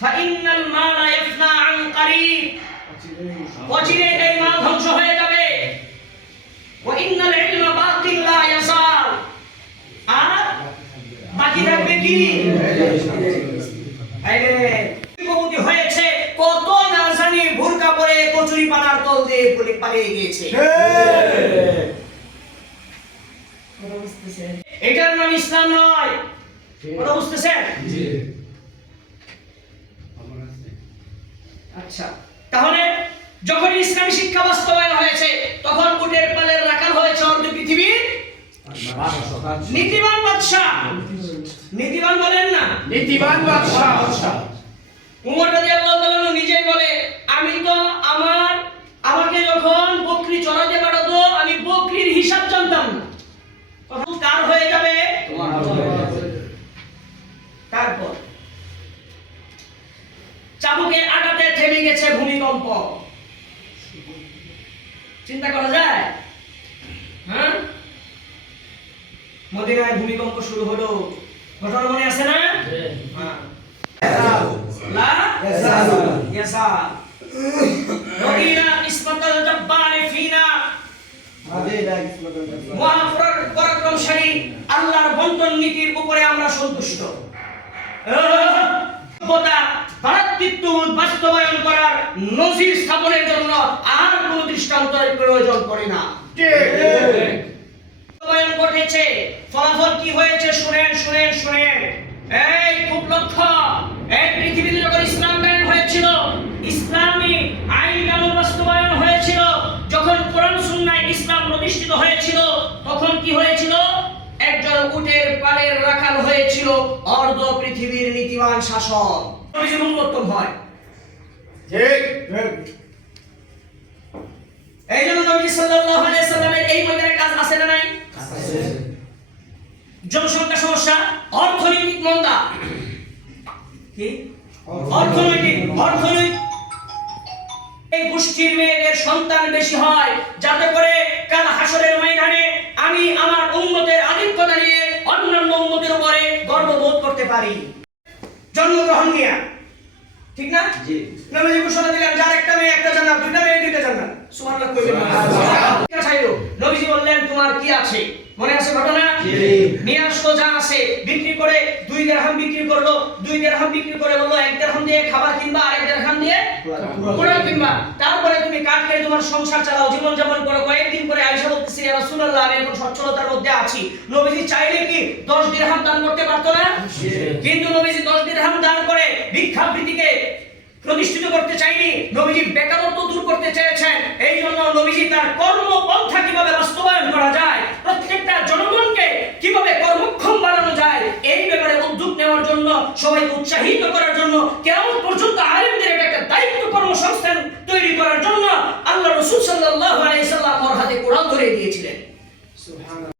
Final মালা ইয়াফনা আন কারীব, অচিরে এই মাল ধ্বংস হয়ে যাবে। ওয়া ইন্নাল ইলমা বাকিন লা ইয়াসাল, আর বাকি থাকবে কি? কবুতি হয়েছে কত না জানি বুরকা পরে কচুরি পানার তল দিয়ে পালিয়ে গিয়েছে। এটার নাম ইসলাম নয়। কথা বুঝতেছেন? আচ্ছা, তাহলে যখন ইসলামী শিক্ষা বাস্তবায়ন হয়েছে তখন উটের পালের রাখাল হয়েছে অর্ধ পৃথিবীর নীতিবান বাদশা। নীতিবান বলেন না, নীতিবান বাদশা। উমর রাদিয়াল্লাহু তাআলা নিজেই বলে, আমি তো আমাকে যখন বকরি চড়াতে পাঠাতো আমি বকরির হিসাব জানতাম না। কখন কার হয়ে যাবে? তারপর চাবুকের আঘাতে থেমে গেছে ভূমিকম্প। চিন্তা করা যায়? হ্যাঁ, মদিনায় ভূমিকম্প শুরু হলো, ঘটনা মনে আছে না? হ্যাঁ, লা ইয়াসাল রদিনা ইসমাতাল জব্বার ফিনা, পরাক্রমশালী আল্লাহর বন্টন নীতির উপরে আমরা সন্তুষ্ট। ভাতৃত্ব বাস্তবায়ন করার নজির স্থাপনের জন্য আর কোন দৃষ্টান্তের প্রয়োজন পড়ে না। বাস্তবায়ন ঘটেছে, ফলাফল কি হয়েছে শুনেন শুনেন শুনেন। এই খুব লক্ষ্য, এই পৃথিবীতে যখন ইসলাম কায়েম হয়েছিল, ইসলামী আইন কানুন বাস্তবায়ন হয়েছিল, যখন কোরআন সুন্নাহ ইসলাম প্রতিষ্ঠিত হয়েছিল, তখন কি হয়েছিল? একজন উটের পালের রাখাল হয়েছিল অর্ধ পৃথিবীর নীতিবান শাসক। নবীজির উন্মত্তম হয়। ঠিক ঠিক। এই জন্য নবী সাল্লাল্লাহু আলাইহি সাল্লামের এই ময়দানে কাজ আছে না নাই? আছে। জনসংখ্যা সমস্যা, অর্থনৈতিক মন্দা, কি অর্থনৈতিক এই গোষ্ঠীর মেয়েদের সন্তান বেশি হয়, যাতে করে কাল হাসরের ময়দানে আমি আমার উম্মতের আধিক্যতা নিয়ে অন্যান্য উম্মতের উপরে গর্ববোধ করতে পারি। জন্মগ্রহণ নিয়ে, ঠিক না? জি। নবীজি ঘোষণা দিলেন, যার একটা মেয়ে একটা জান্নাত, দুইটা মেয়ে দুইটা জান্নাত। সুবহানাল্লাহ কইবেন না? চাইলো নবীজি বললেন, তোমার কি আছে? মনে আছে ঘটনা? জি। নিয়ে আসলো যা আছে, বিক্রি করে 2 দিরহাম বিক্রি করলো। 2 দিরহাম বিক্রি করে বলল 1 দিরহাম দিয়ে খাবার কিনবা, আর 1 দিরহাম দিয়ে কুরআন কিনবা। তারপরে তুমি কাজ করে তোমার সংসার চালাও, জীবন যাপন করো। কয়েকদিন পরে আয়েশা বলতেছে, ইয়া রাসূলুল্লাহ, আমি এখন সচ্ছলতার মধ্যে আছি। নবীজি চাইলে কি 10 দিরহাম দান করতে পারতো না? কিন্তু নবীজি 10 দিরহাম দান করে ভিক্ষাবৃত্তিকে প্রতিষ্ঠিত করতে চাইনি। নবীজি বেকারত্ব দূর করতে চেয়েছেন। এই জন্য নবীজি তার কর্মপন্থা কিভাবে বাস্তবায়ন করা যায়, প্রত্যেকটা জনগণকে কিভাবে কর্মক্ষম বানানো যায়, এই ব্যাপারে উদ্যোগ নেওয়ার জন্য, সবাইকে উৎসাহিত করার জন্য, কিয়ামত পর্যন্ত আলেমদের একটা দায়িত্ব কর্মসংস্থান তৈরি করার জন্য আল্লাহ রাসূল সাল্লাল্লাহু আলাইহি সাল্লাম ওর হাতে কোরআন ধরে দিয়েছিলেন। সুবহানাল্লাহ।